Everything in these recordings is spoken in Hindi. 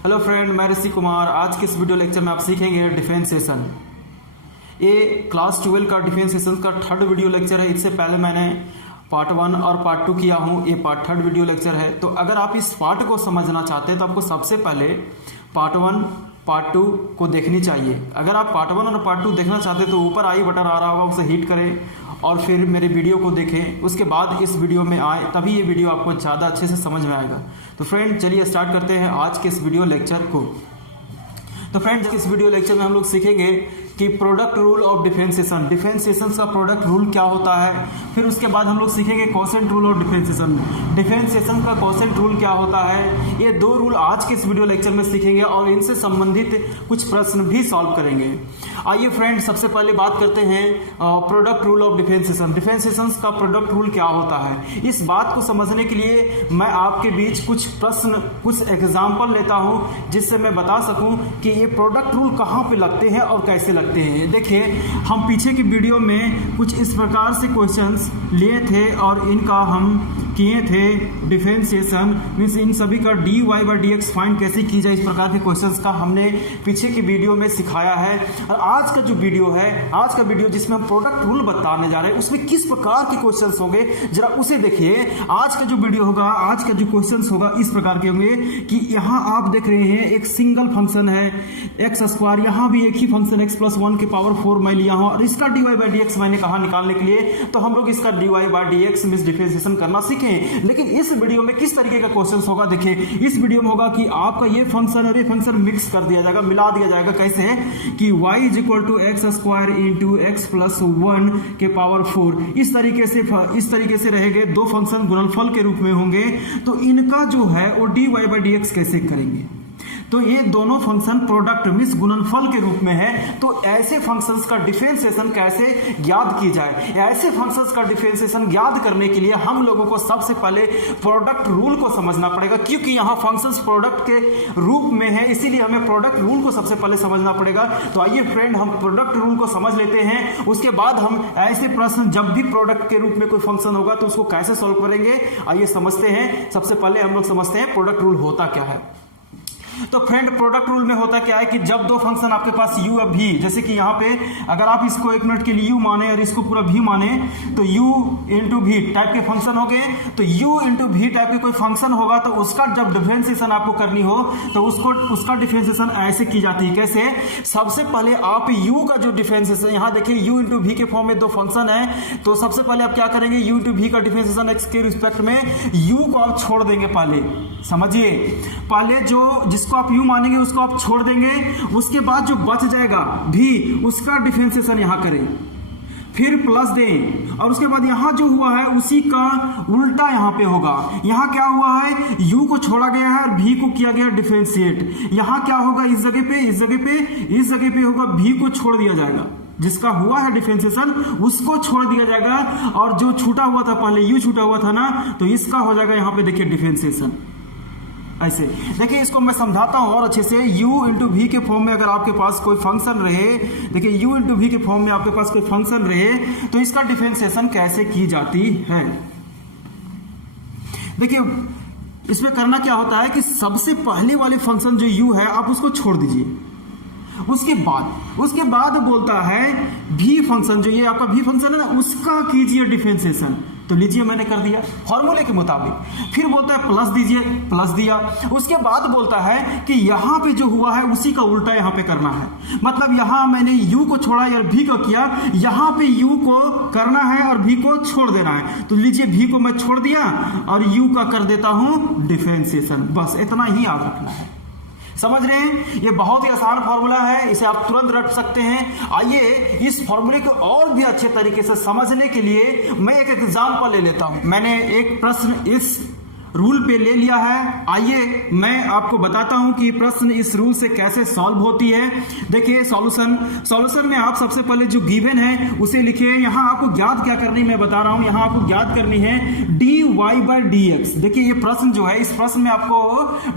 हेलो फ्रेंड, मैं ऋषि कुमार। आज के इस वीडियो लेक्चर में आप सीखेंगे डिफरेंशिएशन। ये क्लास 12 का डिफरेंशिएशन का थर्ड वीडियो लेक्चर है। इससे पहले मैंने पार्ट 1 और पार्ट 2 किया हूँ। ये पार्ट थर्ड वीडियो लेक्चर है। तो अगर आप इस पार्ट को समझना चाहते हैं तो आपको सबसे पहले पार्ट 1 पार्ट 2 को देखनी चाहिए। अगर आप पार्ट 1 और पार्ट 2 देखना चाहते हैं तो ऊपर आई बटन आ रहा होगा, उसे हिट करें और फिर मेरे वीडियो को देखें। उसके बाद इस वीडियो में आए, तभी ये वीडियो आपको ज़्यादा अच्छे से समझ में आएगा। तो फ्रेंड चलिए स्टार्ट करते हैं आज के इस वीडियो लेक्चर को। तो फ्रेंड्स इस वीडियो लेक्चर में हम लोग सीखेंगे कि product rule of differentiation. Differentiation का प्रोडक्ट रूल क्या होता है। फिर उसके बाद हम लोग सीखेंगे quotient rule of differentiation. Differentiation का क्वोशिएंट रूल क्या होता है। ये दो रूल आज के इस वीडियो लेक्चर में सीखेंगे और इनसे संबंधित कुछ प्रश्न भी सॉल्व करेंगे। आइए फ्रेंड सबसे पहले बात करते हैं product rule of differentiation. Differentiation का प्रोडक्ट रूल क्या होता है। इस बात को समझने के लिए मैं आपके बीच कुछ प्रश्न, कुछ एग्जाम्पल लेता हूं जिससे मैं बता सकूं कि ये प्रोडक्ट रूल कहां पे लगते हैं और कैसे लगते हैं। देखिए, हम पीछे की वीडियो में कुछ इस प्रकार से क्वेश्चंस लिए थे और इनका हम किए थे डिफरेंशिएशन मीन्स इन सभी का dy बाई dx फाइंड कैसे की जाए। इस प्रकार के क्वेश्चंस का हमने पीछे की वीडियो में सिखाया है। और आज का जो वीडियो है, आज का वीडियो जिसमें हम प्रोडक्ट रूल बताने जा रहे हैं, उसमें किस प्रकार के क्वेश्चंस होंगे जरा उसे देखिए। आज का जो वीडियो होगा, आज का जो क्वेश्चंस होगा इस प्रकार के होंगे कि यहाँ आप देख रहे हैं एक सिंगल फंक्शन है एक्स स्क्वायर, यहाँ भी एक ही फंक्शन x प्लस 1 के पावर 4 मैं लिया हूँ और इसका dy बाई dx मैंने कहा निकालने के लिए। तो हम लोग इसका dy by dx means differentiation करना सीखें। लेकिन इस वीडियो में किस तरीके का क्वेश्चन होगा, देखिए इस वीडियो में होगा कि आपका ये फंक्शन और ये फंक्शन मिक्स कर दिया जाएगा, मिला दिया जाएगा। कैसे कि y is equal to x square into x plus 1 के पावर 4। इस तरीके से रहेंगे। दो फंक्शन गुणनफल के रूप में होंगे। तो इनका जो है वो dy बाई dx कैसे करेंगे। तो ये दोनों फंक्शन प्रोडक्ट मींस गुणनफल के रूप में है। तो ऐसे फंक्शंस का डिफरेंशिएशन कैसे ज्ञात की जाए। ऐसे फंक्शंस का डिफरेंशिएशन ज्ञात करने के लिए हम लोगों को सबसे पहले प्रोडक्ट रूल को समझना पड़ेगा, क्योंकि यहाँ फंक्शंस प्रोडक्ट के रूप में है, इसीलिए हमें प्रोडक्ट रूल को सबसे पहले समझना पड़ेगा। तो आइए फ्रेंड हम प्रोडक्ट रूल को समझ लेते हैं। उसके बाद हम ऐसे प्रश्न जब भी प्रोडक्ट के रूप में कोई फंक्शन होगा तो उसको कैसे सॉल्व करेंगे, आइए समझते हैं। सबसे पहले हम लोग समझते हैं प्रोडक्ट रूल होता क्या है। तो फ्रेंड प्रोडक्ट रूल में होता क्या है कि जब दो फंक्शन आपके पास u और v, जैसे कि यहाँ पे अगर आप इसको एक मिनट के लिए u माने और इसको पूरा v माने तो u इंटू v टाइप के फंक्शन हो गए। तो u इंटू v टाइप के कोई फंक्शन होगा तो उसका जब डिफरेंशिएशन आपको करनी हो तो उसका डिफरेंशिएशन ऐसे की जाती है। कैसे, सबसे पहले आप u का जो डिफरेंशिएशन, यहाँ देखिए u इंटू v के फॉर्म में दो फंक्शन है। तो सबसे पहले आप क्या करेंगे, u इंटू v का डिफरेंशिएशन x के रिस्पेक्ट में u को आप छोड़ देंगे। पहले समझिए, पहले जिसको आप u मानेंगे उसको आप छोड़ देंगे। उसके बाद जो बच जाएगा v, उसका डिफरेंशिएशन यहां करें, फिर प्लस दें और उसके बाद यहां जो हुआ है उसी का उल्टा यहां पे होगा। यहां क्या हुआ है, u को छोड़ा गया है और v को किया गया डिफरेंशिएट। यहां क्या होगा, इस जगह पे होगा v को छोड़ दिया जाएगा। जिसका हुआ है डिफरेंशिएशन उसको छोड़ दिया जाएगा और जो छूटा हुआ था, पहले u छूटा हुआ था ना, तो इसका हो जाएगा यहाँ पे देखिए डिफरेंशिएशन। ऐसे देखिए, इसको मैं समझाता हूं और अच्छे से। u इंटू v के फॉर्म में अगर आपके पास कोई फंक्शन रहे, देखिए u इंटू v के फॉर्म में आपके पास कोई फंक्शन रहे तो इसका डिफरेंशिएशन कैसे की जाती है। देखिए इसमें करना क्या होता है कि सबसे पहले वाले फंक्शन जो u है आप उसको छोड़ दीजिए। उसके बाद बोलता है v फंक्शन, जो ये आपका v फंक्शन है ना, उसका कीजिए डिफरेंशिएशन। तो लीजिए मैंने कर दिया फॉर्मूले के मुताबिक। फिर बोलता है प्लस दीजिए, प्लस दिया। उसके बाद बोलता है कि यहाँ पे जो हुआ है उसी का उल्टा यहाँ पे करना है। मतलब यहाँ मैंने u को छोड़ा और v को किया, यहाँ पे u को करना है और v को छोड़ देना है। तो लीजिए v को मैं छोड़ दिया और u का कर देता हूं डिफरेंशिएशन। बस इतना ही याद रखना है। समझ रहे हैं, ये बहुत ही आसान फॉर्मूला है, इसे आप तुरंत रट सकते हैं। आइए इस फॉर्मूले को और भी अच्छे तरीके से समझने के लिए मैं एक एग्जांपल ले लेता हूं। मैंने एक प्रश्न इस रूल पे ले लिया है। आइए मैं आपको बताता हूं कि प्रश्न इस रूल से कैसे सॉल्व होती है। देखिए सॉल्यूशन में आप सबसे पहले जो गिवन है उसे लिखिए। यहां आपको ज्ञात क्या करनी मैं बता रहा हूं। यहां आपको ज्ञात करनी है dy बाई dx। देखिए ये प्रश्न जो है, इस प्रश्न में आपको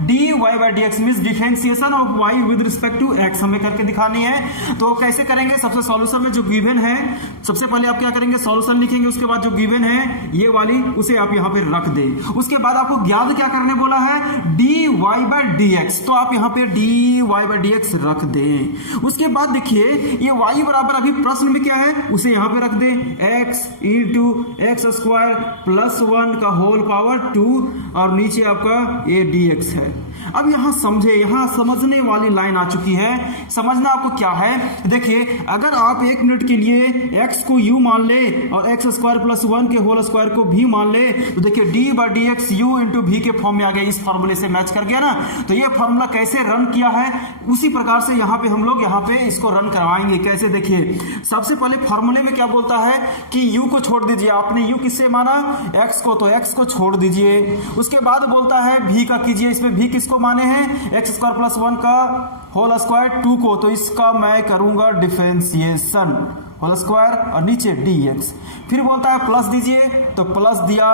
dy by dx means differentiation of y with respect to x हमें करके दिखानी है। तो कैसे करेंगे, सबसे सॉल्यूशन में जो गिवन है सबसे पहले आप क्या करेंगे, सॉल्यूशन लिखेंगे, उसके बाद जो गिवन है ये वाली उसे आप यहां पे रख दें। उसके बाद आपको ज्ञात क्या करने बोला है, dy/dx, तो आप यहां पे dy/dx रख दें। उसके बाद देखिए ये y बराबर अभी प्रश्न में क्या है उसे यहां पे रख दें, x into x square plus 1 का होल पावर 2 और नीचे आपका ये dx है। अब यहां समझे, यहां समझने वाली लाइन आ चुकी है। समझना आपको क्या है, देखिए अगर आप 1 मिनट के लिए x को u मान ले और एक्स स्क्वायर प्लस 1 के होल स्क्वायर को v मान ले, तो देखिए d/dx u इंटू v के फॉर्म में आ गया, इस फॉर्मूले से मैच कर गया ना। तो ये फॉर्मूला कैसे रन किया है उसी प्रकार से यहाँ पे हम लोग यहाँ पे इसको रन करवाएंगे। कैसे, देखिए सबसे पहले फॉर्मूले में क्या बोलता है कि u को छोड़ दीजिए, आपने u किससे माना, x को, तो x को छोड़ दीजिए। उसके बाद बोलता है v का कीजिए, इसमें v किसको माने हैं, एक्स स्क्वायर प्लस 1 का होल स्क्वायर 2 को, तो इसका मैं करूंगा डिफरेंशिएशन होल स्क्वायर और नीचे dx। फिर बोलता है प्लस दीजिए, तो प्लस दिया।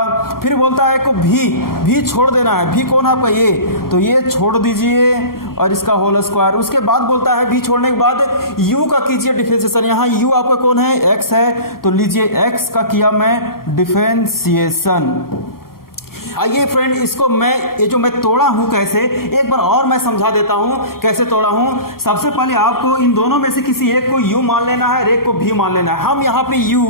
फिर बोलता है को भी छोड़ देना है, भी कौन आपका ये, तो ये छोड़ दीजिए और इसका होल स्क्वायर। उसके बाद बोलता है भी छोड़ने के बाद u का कीजिए डिफरेंशिएशन, यहाँ u आपका कौन है, x है, तो लीजिए x का किया मैं डिफरेंशिएशन। आइए फ्रेंड, इसको मैं ये जो मैं तोड़ा हूं कैसे, एक बार और मैं समझा देता हूं कैसे तोड़ा हूं। सबसे पहले आपको इन दोनों में से किसी एक को u मान लेना है और एक को v मान लेना है। हम यहाँ पे u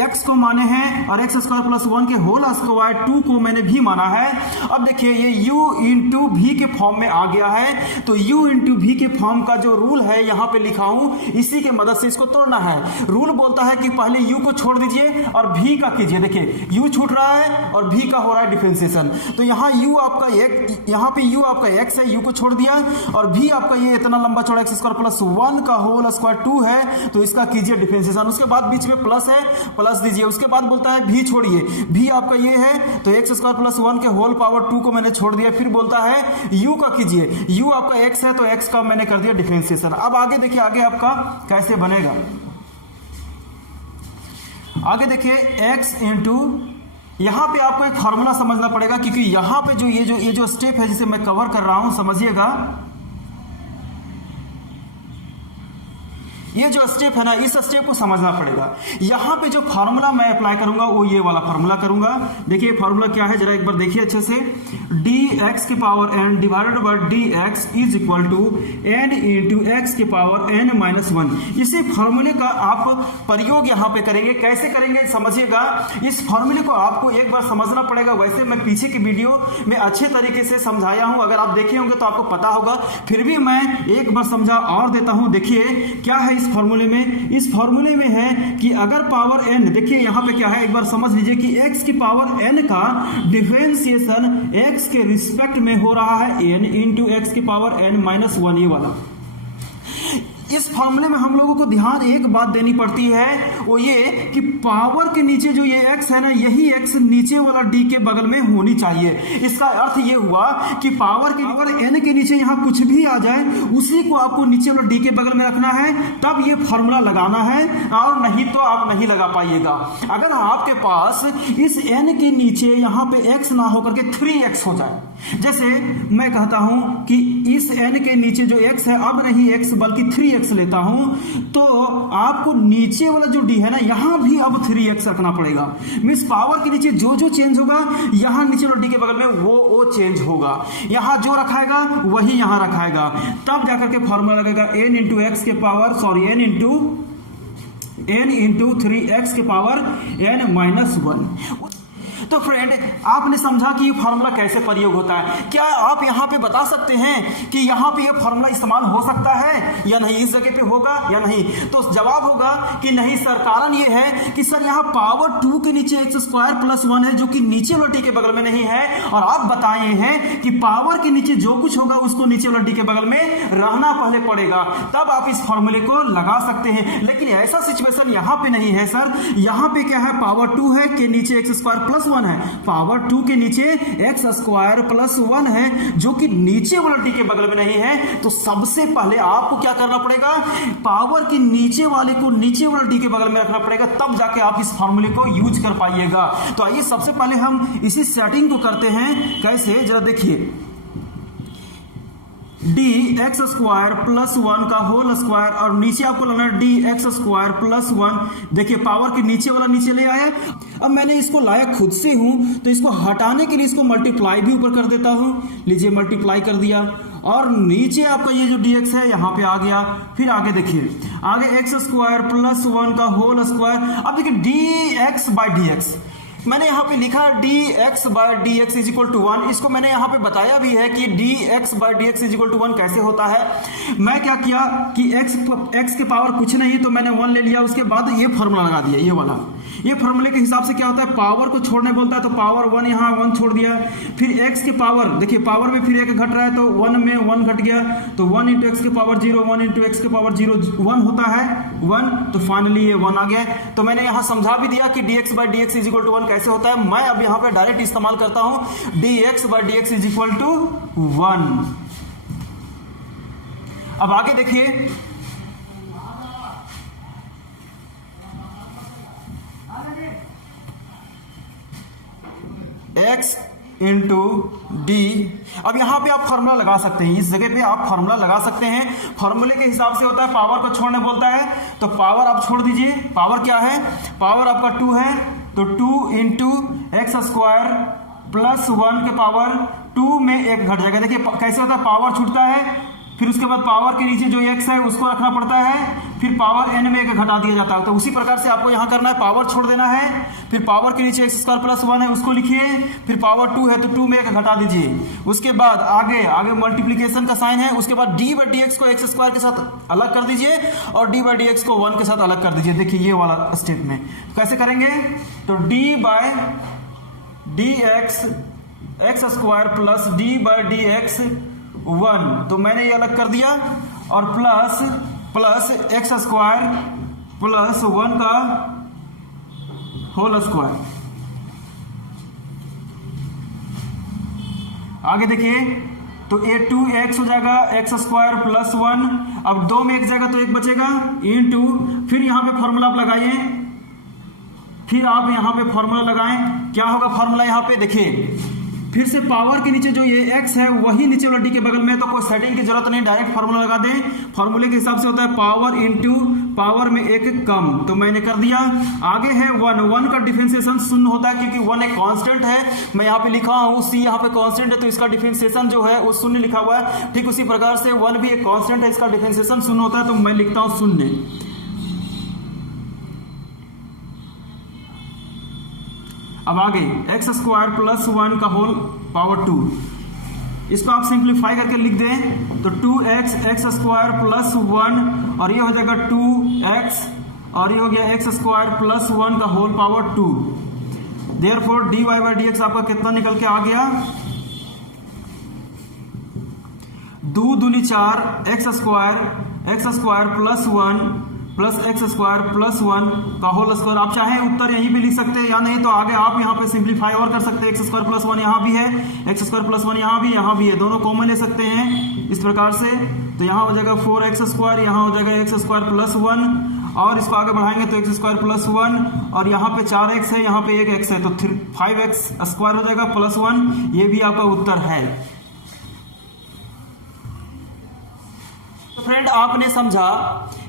x को माने हैं और एक्स स्क्वायर प्लस 1 के होल स्क्वायर 2 को मैंने v माना है। अब देखिए ये u इंटू v के फॉर्म में आ गया है, तो u इंटू v के फॉर्म का जो रूल है यहाँ पे लिखा हूं, इसी के मदद से इसको तोड़ना है। रूल बोलता है कि पहले u को छोड़ दीजिए और v का कीजिए। देखिए u छूट रहा है और v का हो रहा है डिफरेंशिएशन, तो यहाँ u आपका एक, यहाँ पे u आपका x है, u को छोड़ दिया, और v आपका ये इतना लंबा चौड़ा एक्स स्क्वायर प्लस 1 का होल स्क्वायर 2 है, तो इसका कीजिए डिफरेंशिएशन। उसके बाद बीच में प्लस है, प्लस दीजिए। उसके बाद बोलता है v छोड़िए, v आपका ये है, तो एक्स स्क्वायर प्लस 1 के होल पावर 2 को मैंने छोड़ दिया। फिर बोलता है u का कीजिए, u आपका x है, तो x का मैंने कर दिया डिफरेंशिएशन। अब आगे देखिए, आगे आपका कैसे बनेगा, आगे देखिए x इंटू, यहां पे आपको एक फार्मूला समझना पड़ेगा, क्योंकि यहां पे ये जो स्टेप है जिसे मैं कवर कर रहा हूं, समझिएगा ये जो स्टेप है ना, इस स्टेप को समझना पड़ेगा। यहां पे जो फार्मूला मैं अप्लाई करूंगा वो ये वाला फार्मूला करूंगा। देखिए फार्मूला क्या है, जरा एक बार देखिए अच्छे से, dx की power n divided by dx is equal to n into x की पावर n माइनस 1। इसी फार्मूले का आप प्रयोग यहां पे करेंगे। कैसे करेंगे समझिएगा, इस फार्मूले को आपको एक बार समझना पड़ेगा। वैसे मैं पीछे की वीडियो में अच्छे तरीके से समझाया हूं, अगर आप देखे होंगे तो आपको पता होगा, फिर भी मैं एक बार समझा और देता हूं। देखिए क्या है इस फार्मूले में, इस फार्मूले में है कि अगर पावर n, देखिए यहां पे क्या है, एक बार समझ लीजिए कि x की पावर n का डिफरेंशिएशन x के रिस्पेक्ट में हो रहा है n इंटू एक्स की पावर n माइनस 1, ये वाला। इस फॉर्मूले में हम लोगों को ध्यान एक बात देनी पड़ती है, वो ये कि पावर के नीचे जो ये x है ना, यही x नीचे वाला d के बगल में होनी चाहिए। इसका अर्थ ये हुआ कि पावर n के नीचे यहाँ कुछ भी आ जाए, उसी को आपको नीचे वाला d के बगल में रखना है, तब ये फॉर्मूला लगाना है, और नहीं तो आप नहीं लगा पाइएगा। अगर आपके पास इस n के नीचे यहाँ पे x ना होकर के 3x हो जाए, जैसे मैं कहता हूं कि इस n के नीचे जो x है, अब नहीं x बल्कि 3x लेता हूं, तो आपको नीचे वाला जो d है ना, यहां भी अब 3x रखना पड़ेगा। मींस पावर के नीचे जो जो चेंज होगा, यहां नीचे वाला d के बगल में वो चेंज होगा। यहां जो रखाएगा वही यहां रखाएगा, तब जाकर के फॉर्मूला लगेगा n इंटू एक्स के power, sorry n into 3x के पावर n माइनस 1। तो फ्रेंड आपने समझा कि ये फार्मूला कैसे प्रयोग होता है। क्या आप यहाँ पे बता सकते हैं कि यहाँ पे ये फार्मूला इस्तेमाल हो सकता है या नहीं, इस जगह पे होगा या नहीं? तो जवाब होगा कि नहीं सर। कारण ये है कि सर यहाँ पावर 2 के नीचे एक्स स्क्वायर प्लस 1 है, जो कि नीचे वाला डी के बगल में नहीं है, और आप बताए हैं कि पावर के नीचे जो कुछ होगा उसको नीचे वाला डी के बगल में रहना पहले पड़ेगा, तब आप इस फॉर्मूले को लगा सकते हैं। लेकिन ऐसा सिचुएशन यहाँ पे नहीं है सर। यहाँ पे क्या है, पावर 2 है के नीचे एक्स स्क्वायर प्लस 1 है, पावर 2 के नीचे एक्स स्क्वायर प्लस 1 है, जो कि नीचे वाला डी के बगल में नहीं है। तो सबसे पहले आपको क्या करना पड़ेगा, पावर के नीचे वाले को नीचे वाला डी के बगल में रखना पड़ेगा, तब जाके आप इस फॉर्मूले को यूज कर पाइएगा। तो आइए सबसे पहले हम इसी सेटिंग को करते हैं। कैसे, जरा देखिए, डी एक्स स्क्वायर प्लस 1 का होल स्क्वायर, और नीचे आपको लगना है डी एक्स स्क्वायर प्लस 1। देखिए पावर के नीचे वाला नीचे ले आया। अब मैंने इसको लाया खुद से हूं, तो इसको हटाने के लिए इसको मल्टीप्लाई भी ऊपर कर देता हूं। लीजिए मल्टीप्लाई कर दिया, और नीचे आपका ये जो dx है यहाँ पे आ गया। फिर आगे देखिए, आगे एक्स स्क्वायर प्लस 1 का होल स्क्वायर। अब देखिए dx बाई dx मैंने यहाँ पे लिखा dx by dx is equal to 1। इसको मैंने यहाँ पे बताया भी है कि dx by dx is equal to 1 कैसे होता है। मैं क्या किया कि x के पावर कुछ नहीं, तो मैंने 1 ले लिया। उसके बाद ये फॉर्मूला लगा दिया, ये वाला। ये फॉर्मूले के हिसाब से क्या होता है, पावर को छोड़ने बोलता है तो पावर 1 यहाँ 1 छोड़ दिया। फिर x के पावर, देखिए पावर में फिर एक घट रहा है तो 1 में 1 घट गया, तो 1 इंटू एक्स के पावर 0, 1 इंटू एक्स के पावर 0 1 होता है 1, तो फाइनली ये 1 आ गया। तो मैंने यहाँ समझा भी दिया कि dx by dx is equal to 1 कैसे होता है। मैं अब यहाँ पे डायरेक्ट इस्तेमाल करता हूँ dx by dx is equal to 1। अब आगे देखिए, x इंटू डी। अब यहां पे आप फॉर्मूला लगा सकते हैं, इस जगह पे आप फॉर्मूला लगा सकते हैं। फॉर्मूले के हिसाब से होता है पावर को छोड़ने बोलता है, तो पावर आप छोड़ दीजिए। पावर क्या है, पावर आपका 2 है, तो 2 इंटू एक्स स्क्वायर प्लस 1 के पावर 2 में 1 घट जाएगा। देखिए कैसे होता है, पावर छूटता है, फिर उसके बाद पावर के नीचे जो x है उसको रखना पड़ता है, फिर पावर n में 1 घटा दिया जाता है। तो उसी प्रकार से आपको यहां करना है, पावर छोड़ देना है, फिर पावर के नीचे एक्स स्क्वायर प्लस 1 है उसको लिखिए, फिर पावर 2 है तो 2 में 1 घटा दीजिए। उसके बाद आगे मल्टीप्लीकेशन का साइन है, उसके बाद डी बाई डी एक्स को एक्स स्क्वायर के साथ अलग कर दीजिए और डी बाई डी एक्स को 1 के साथ अलग कर दीजिए। देखिए ये वाला स्टेप में कैसे करेंगे, तो D by D x square plus D by D x 1, तो मैंने ये अलग कर दिया, और प्लस एक्स स्क्वायर प्लस 1 का होल स्क्वायर। आगे देखिए, तो ये 2x हो जाएगा एक्स स्क्वायर प्लस 1। अब 2 में 1 जाएगा तो 1 बचेगा, इनटू फिर यहां पे फॉर्मूला आप लगाइए, फिर आप यहां पे फॉर्मूला लगाएं। क्या होगा फॉर्मूला यहाँ पे देखिए, फिर से पावर के नीचे जो ये x है वही नीचे वाला d के बगल में, तो कोई सेटिंग की जरूरत नहीं, डायरेक्ट फार्मूला लगा दें। फार्मूले के हिसाब से होता है पावर इंटू पावर में 1 कम, तो मैंने कर दिया। आगे है 1 का डिफरेंशिएशन शून्य होता है क्योंकि 1 एक कांस्टेंट है। मैं यहाँ पे लिखा हूँ c यहाँ पे कांस्टेंट है, तो इसका डिफरेंशिएशन जो है वो शून्य लिखा हुआ है। ठीक उसी प्रकार से 1 भी एक कांस्टेंट है, इसका डिफरेंशिएशन शून्य होता है, तो मैं लिखता हूँ शून्य। अब आगे एक्स स्क्वायर प्लस 1 का होल पावर 2, इसको आप सिंप्लीफाई करके लिख दें, तो 2x एक्स स्क्वायर प्लस 1, और ये हो जाएगा 2x, और ये हो गया एक्स स्क्वायर प्लस 1 का whole power 2। Therefore dy by dx आपका कितना निकल के आ गया, 2 दूनी 4 x square plus 1 plus x square plus 1 का होल स्क्वायर। आप चाहे उत्तर यहीं पे लिख सकते हैं, या नहीं तो आगे आप यहाँ पे सिंप्लीफाई और कर सकते हैं। एक्स स्क्वायर प्लस 1 यहाँ भी है, एक्स स्क्वायर प्लस 1 यहाँ भी है, दोनों कॉमन ले सकते हैं इस प्रकार से। तो यहाँ हो जाएगा 4x स्क्वायर, यहाँ हो जाएगा एक्स स्क्वायर प्लस 1, और इसको आगे बढ़ाएंगे तो एक्स स्क्वायर प्लस 1, और यहाँ पे 4x है, यहाँ पे 1x है, तो 5x स्क्वायर हो जाएगा प्लस 1। ये भी आपका उत्तर है। तो फ्रेंड आपने समझा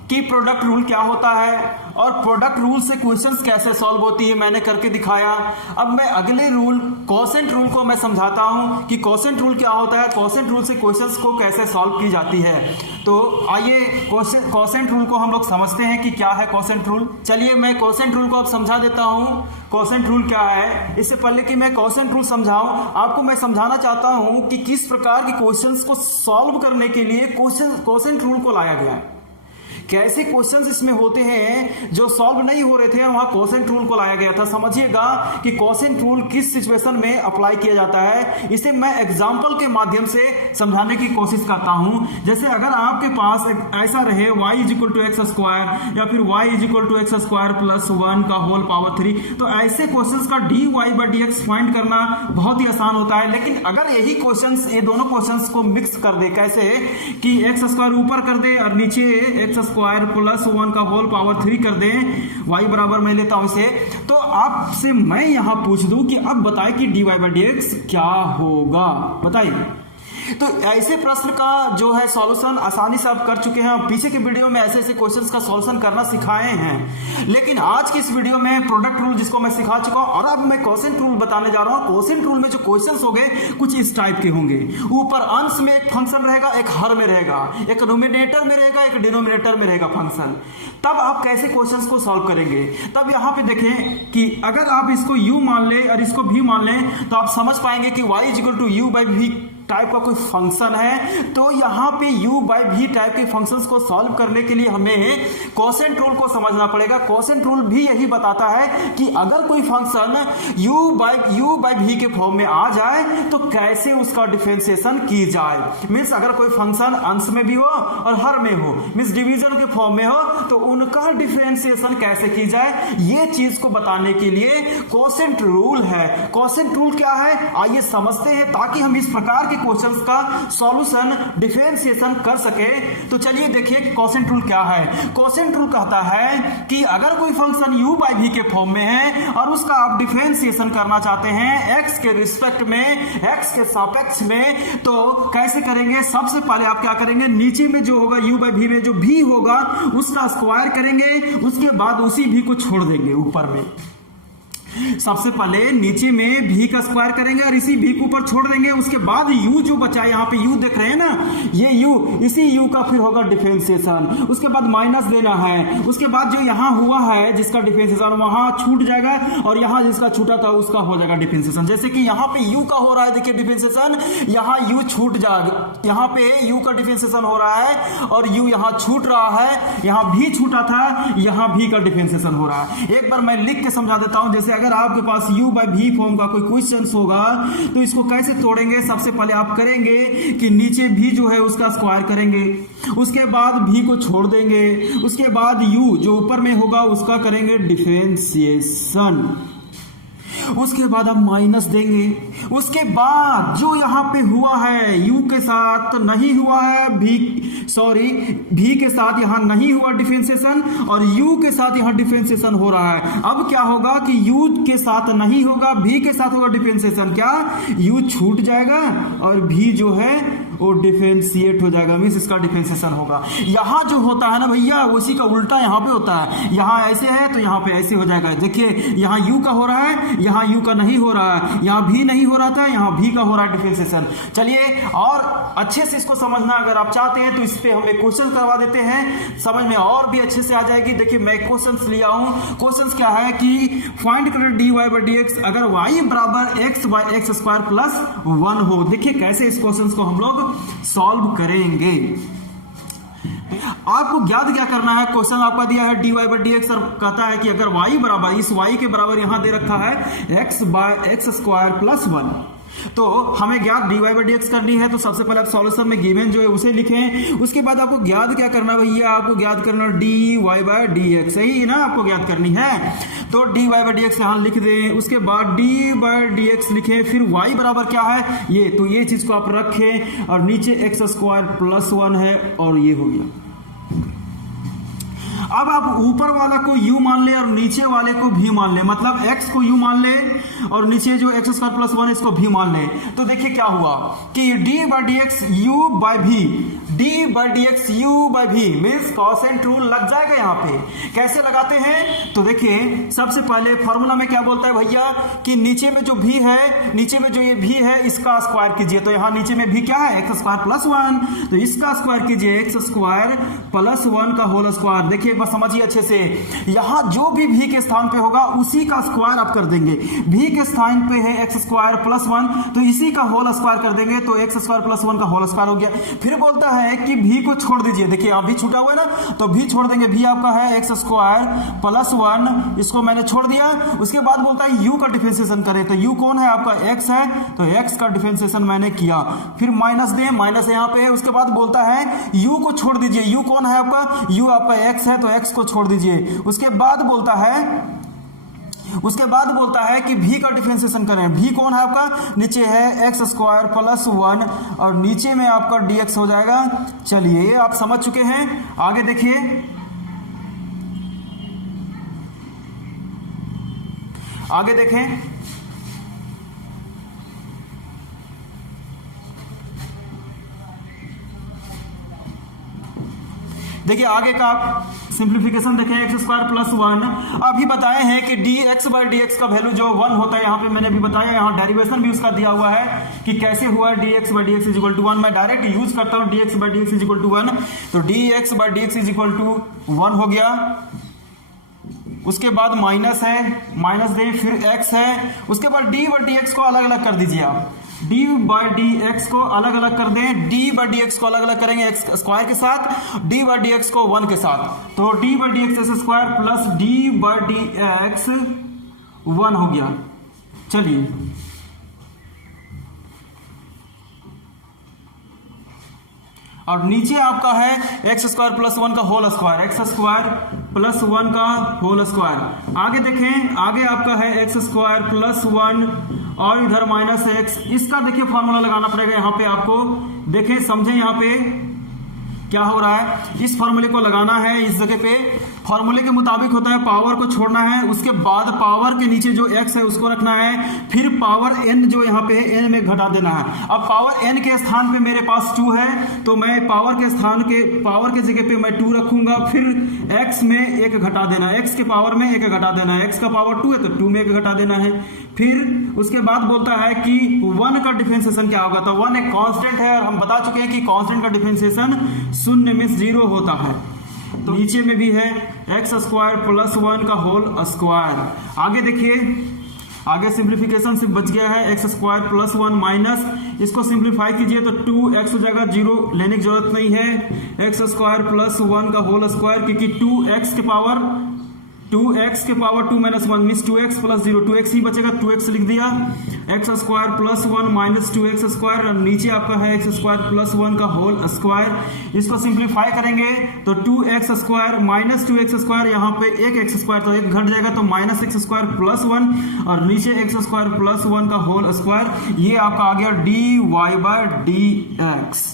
कि प्रोडक्ट रूल क्या होता है और प्रोडक्ट रूल से क्वेश्चंस कैसे सॉल्व होती है, मैंने करके दिखाया। अब मैं अगले रूल कोसेंट रूल को मैं समझाता हूं कि कोसेंट रूल क्या होता है, कोसेंट रूल से क्वेश्चंस को कैसे सॉल्व की जाती है। तो आइए कोसेंट रूल को हम लोग समझते हैं कि क्या है कोसेंट रूल। चलिए मैं कोसेंट रूल को अब समझा देता हूं। कोसेंट रूल क्या है, इससे पहले कि मैं कोसेंट रूल समझाऊं, आपको मैं समझाना चाहता हूं कि किस प्रकार के क्वेश्चंस को सॉल्व करने के लिए कोसेंट रूल को लाया गया है। कैसे क्वेश्चंस इसमें होते हैं जो सॉल्व नहीं हो रहे थे और वहां कोसेंट रूल को लाया गया था। समझिएगा कि कोसेंट रूल किस सिचुएशन में अप्लाई किया जाता है, इसे मैं एग्जांपल के माध्यम से समझाने की कोशिश करता हूं। जैसे अगर आपके पास एक ऐसा रहे y equal to x square या फिर y equal to x square plus 1 का होल पावर 3, तो ऐसे क्वेश्चंस का dy बाई dx फाइंड करना बहुत ही आसान होता है। लेकिन अगर यही क्वेश्चंस, ये दोनों क्वेश्चंस को मिक्स कर दे, कैसे कि एक्स स्क्वायर ऊपर कर दे और नीचे एक्स स्क्वायर प्लस 1 का होल पावर 3 कर दें, y बराबर मैं लेता हूं इसे, तो आपसे मैं यहां पूछ दूं कि अब बताएं कि dy बाई dx क्या होगा, बताइए। तो ऐसे प्रश्न का जो है सॉल्यूशन आसानी से आप कर चुके हैं। पीछे के वीडियो में ऐसे ऐसे क्वेश्चंस का सॉल्यूशन करना सिखाए हैं, लेकिन आज की इस वीडियो में प्रोडक्ट रूल जिसको मैं सिखा चुका हूं, और अब मैं क्वोशिएंट रूल बताने जा रहा हूं। क्वोशिएंट रूल में जो क्वेश्चंस होंगे कुछ इस टाइप के होंगे। ऊपर अंश में एक फंक्शन रहेगा, एक हर में रहेगा, एक नोमिनेटर में रहेगा, एक डिनोमिनेटर में रहेगा फंक्शन। तब आप कैसे क्वेश्चंस को सॉल्व करेंगे? तब यहां पे देखें कि अगर आप इसको u मान ले और इसको v मान लें तो आप समझ पाएंगे कि y equal to u by v type का कोई फंक्शन है। तो यहाँ पे u बाई वी टाइप के फंक्शंस को सॉल्व करने के लिए हमें क्वोशिएंट रूल को समझना पड़ेगा। क्वोशिएंट रूल भी यही बताता है कि अगर कोई फंक्शन u बाई वी के फॉर्म में आ जाए तो कैसे उसका डिफरेंशिएशन की जाए। मीन्स अगर कोई फंक्शन अंश में भी हो और हर में हो, मीन्स डिवीजन के फॉर्म में हो, तो उनका डिफरेंशिएशन कैसे की जाए, ये चीज को बताने के लिए क्वोशिएंट रूल है। क्वोशिएंट रूल क्या है आइए समझते हैं, ताकि हम इस प्रकार क्वेश्चंस का सॉल्यूशन डिफरेंशिएशन कर सके। तो चलिए देखिए क्वोशिएंट रूल क्या है। क्वोशिएंट रूल कहता है कि अगर कोई फंक्शन u बाई v के फॉर्म में है और उसका आप डिफरेंशिएशन करना चाहते हैं x के रिस्पेक्ट में, x के सापेक्ष में, तो कैसे करेंगे? सबसे पहले आप क्या करेंगे, नीचे में जो होगा u बाई v में जो v होगा उसका स्क्वायर करेंगे, उसके बाद उसी v को छोड़ देंगे ऊपर में। सबसे पहले नीचे में v का स्क्वायर करेंगे और इसी v को ऊपर छोड़ देंगे। उसके बाद u जो बचा है, यहाँ पे u देख रहे हैं ना, ये u, इसी u का फिर होगा डिफरेंशिएशन। उसके बाद माइनस देना है। उसके बाद जो यहाँ हुआ है जिसका डिफरेंशिएशन वहां छूट जाएगा और यहाँ जिसका छूटा था उसका हो जाएगा डिफरेंशिएशन। जैसे कि यहाँ पे u का हो रहा है, देखिए डिफरेंशिएशन, यहाँ u छूट जाएगा, यहाँ पे u का डिफरेंशिएशन हो रहा है और u यहाँ छूट रहा है, यहाँ v छूटा था, यहाँ v का डिफरेंशिएशन हो रहा है। एक बार मैं लिख के समझा देता हूं। जैसे अगर आपके पास u बाई v फॉर्म का कोई क्वेश्चन होगा तो इसको कैसे तोड़ेंगे? सबसे पहले आप करेंगे कि नीचे v जो है उसका स्क्वायर करेंगे, उसके बाद v को छोड़ देंगे, उसके बाद u जो ऊपर में होगा उसका करेंगे डिफरेंशिएशन, उसके बाद आप माइनस देंगे। उसके बाद जो यहाँ पे हुआ है u के साथ नहीं हुआ है, v के साथ यहाँ नहीं हुआ डिफरेंशिएशन और u के साथ यहाँ डिफरेंशिएशन हो रहा है। अब क्या होगा कि u के साथ नहीं होगा, v के साथ होगा डिफरेंशिएशन। क्या u छूट जाएगा और v जो है वो डिफरेंशिएट हो जाएगा, मींस इसका डिफरेंशिएशन होगा। यहाँ जो होता है ना भैया, उसी का उल्टा यहाँ पे होता है। यहाँ ऐसे है तो यहाँ पे ऐसे हो जाएगा। देखिए यहाँ u का हो रहा है, यहाँ u का नहीं हो रहा है, यहाँ v नहीं हो रहा था, यहाँ v का हो रहा है डिफरेंशिएशन। चलिए और अच्छे से इसको समझना अगर आप चाहते हैं तो इस पे हम एक क्वेश्चन करवा देते हैं, समझ में और भी अच्छे से आ जाएगी। देखिए मैं क्वेश्चन लिया हूँ। क्वेश्चन क्या है कि फाइंड करें dy बाई dx अगर y बराबर x by x square plus 1 हो। देखिए कैसे इस क्वेश्चन को हम लोग सॉल्व करेंगे। आपको ज्ञात क्या करना है, क्वेश्चन आपका दिया है dy बाई dx और कहता है कि अगर y बराबर, इस y के बराबर यहां दे रखा है x by X square plus 1, तो हमें ज्ञात dy बाई dx करनी है। तो सबसे पहले आप सॉल्यूशन में गिवन जो है उसे लिखें। उसके बाद आपको ज्ञात क्या करना भैया, आपको ज्ञात करना dy बाई dx, सही है ना, आपको ज्ञात करनी है। तो dy बाई dx यहाँ लिख दें, उसके बाद d बाई dx लिखें, फिर y बराबर क्या है ये, तो ये चीज को आप रखें और नीचे एक्स स्क्वायर प्लस 1 है और ये हो गया। अब आप ऊपर वाला को u मान ले और नीचे वाले को v मान ले, मतलब x को u मान ले और नीचे जो एक्स स्क्वायर प्लस 1 इसको v मान ले। तो देखिए क्या हुआ कि d by D x u by v, d by D x u by v means quotient rule लग जाएगा। यहाँ पे कैसे लगाते हैं तो देखिए सबसे पहले फॉर्मूला में क्या बोलता है भैया कि नीचे में जो v है, नीचे में जो ये v है इसका स्क्वायर कीजिए। तो यहाँ नीचे में v क्या है, एक्स स्क्वायर प्लस 1, तो इसका स्क्वायर कीजिए एक्स स्क्वायर प्लस 1 का होल स्क्वायर। देखिए बस समझिए अच्छे से, यहाँ जो भी v के स्थान पे होगा उसी का स्क्वायर आप कर देंगे। v के स्थान पे है एक्स स्क्वायर प्लस 1 तो इसी का होल स्क्वायर कर देंगे, तो एक्स स्क्वायर प्लस 1 का होल स्क्वायर हो गया। फिर बोलता है कि v को छोड़ दीजिए, देखिए यहाँ v छूटा हुआ है ना, तो v छोड़ देंगे, v आपका है एक्स स्क्वायर प्लस 1, इसको मैंने छोड़ दिया। उसके बाद बोलता है u का डिफरेंशिएशन करें, तो u कौन है आपका x है, तो x का डिफरेंशिएशन मैंने किया। फिर माइनस दें, माइनस यहाँ पे है। उसके बाद बोलता है u को छोड़ दीजिए, u कौन है आपका, u आपका x है तो x को छोड़ दीजिए। उसके बाद बोलता है कि v का डिफरेंशिएशन करें, v कौन है आपका, नीचे है एक्स स्क्वायर प्लस 1 और नीचे में आपका dx हो जाएगा। चलिए आप समझ चुके हैं, आगे देखिए। आगे देखें देखिए आगे का आप सिंप्लीफिकेशन देखें, एक्स स्क्वायर प्लस 1 अभी बताए हैं कि dx बाई dx का वैल्यू जो 1 होता है, यहाँ पे मैंने अभी बताया, यहाँ डेरिवेशन भी उसका दिया हुआ है कि कैसे हुआ है dx by dx is equal to 1। मैं डायरेक्ट यूज करता हूँ dx by dx is equal to 1, तो dx by dx is equal to 1 हो गया। उसके बाद माइनस है, माइनस दे, फिर x है, उसके बाद d बाई dx को अलग अलग कर दीजिए आप, d बाई dx को अलग अलग कर दें, d बाई dx को अलग अलग करेंगे x स्क्वायर के साथ, d बाई dx को 1 के साथ, तो d by dx square plus d by dx 1 हो गया। चलिए और नीचे आपका है एक्स स्क्वायर प्लस 1 का whole square, X square plus 1 का होल स्क्वायर। आगे देखें, आगे आपका है एक्स स्क्वायर प्लस 1 और इधर माइनस एक्स, इसका देखिए फॉर्मूला लगाना पड़ेगा यहाँ पे आपको, देखें समझें यहाँ पे क्या हो रहा है। इस फॉर्मूले को लगाना है, इस जगह पे फॉर्मूले के मुताबिक होता है पावर को छोड़ना है, उसके बाद पावर के नीचे जो x है उसको रखना है, फिर पावर n जो यहाँ पे है n में घटा देना है। अब पावर n के स्थान पे मेरे पास 2 है, तो मैं पावर के जगह पे मैं 2 रखूंगा, फिर x में 1 घटा देना है, x के पावर में 1 घटा देना है, x का पावर 2 है तो 2 में 1 घटा देना है। फिर उसके बाद बोलता है कि 1 का डिफरेंशिएशन क्या होगा, तो 1 एक कांस्टेंट है और हम बता चुके हैं कि कांस्टेंट का डिफरेंशिएशन 0 में 0 होता है। तो नीचे में भी है एक्स स्क्वायर प्लस 1 का होल स्क्वायर। आगे देखिए, आगे सिंप्लीफिकेशन सिर्फ बच गया है एक्स स्क्वायर प्लस 1 माइनस, इसको सिंप्लीफाई कीजिए तो 2x हो जाएगा, 0 लेने की जरूरत नहीं है, एक्स स्क्वायर प्लस 1 का होल स्क्वायर, क्योंकि 2x के power 2 minus 1 means 2x plus 0, 2x ही बचेगा, 2x लिख दिया, x square plus 1 minus 2x square, और नीचे आपका है एक्स स्क्वायर प्लस 1 का होल स्क्वायर। इसको सिंप्लीफाई करेंगे तो 2x square minus 2x square, यहाँ पे एक एक्स स्क्वायर तो एक घट जाएगा, तो माइनस एक्स स्क्वायर प्लस 1 और नीचे एक्स स्क्वायर प्लस 1 का होल स्क्वायर। ये आपका आ गया dy बाय dx,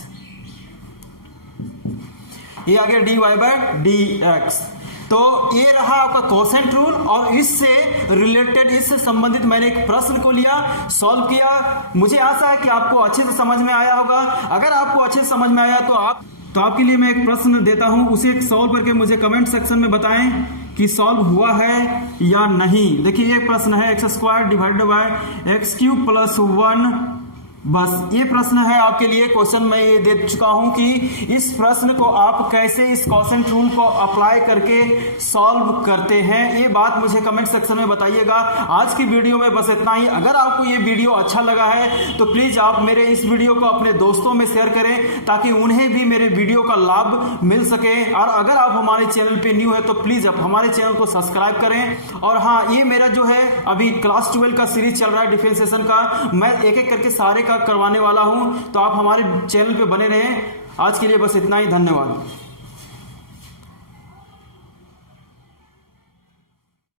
ये आ गया dy बाय dx। तो ये रहा आपका कोसेंट रूल, और इससे रिलेटेड, इससे संबंधित मैंने एक प्रश्न को लिया, सॉल्व किया। मुझे आशा है कि आपको अच्छे से समझ में आया होगा। अगर आपको अच्छे से समझ में आया तो आपके लिए मैं एक प्रश्न देता हूं, उसे सॉल्व करके मुझे कमेंट सेक्शन में बताएं कि सॉल्व हुआ है या नहीं। देखिए ये प्रश्न है x square divided by x cube plus 1, बस ये प्रश्न है आपके लिए। क्वेश्चन मैं ये दे चुका हूं कि इस प्रश्न को आप कैसे इस कोसेंट रूल को अप्लाई करके सॉल्व करते हैं, ये बात मुझे कमेंट सेक्शन में बताइएगा। आज की वीडियो में बस इतना ही। अगर आपको ये वीडियो अच्छा लगा है तो प्लीज आप मेरे इस वीडियो को अपने दोस्तों में शेयर करें, ताकि उन्हें भी मेरे वीडियो का लाभ मिल सके। और अगर आप हमारे चैनल पे न्यू है तो प्लीज आप हमारे चैनल को सब्सक्राइब करें। और हाँ, ये मेरा जो है अभी क्लास 12 का सीरीज चल रहा है डिफरेंशिएशन का, मैं एक एक करके सारे का करवाने वाला हूं, तो आप हमारे चैनल पे बने रहें। आज के लिए बस इतना ही, धन्यवाद।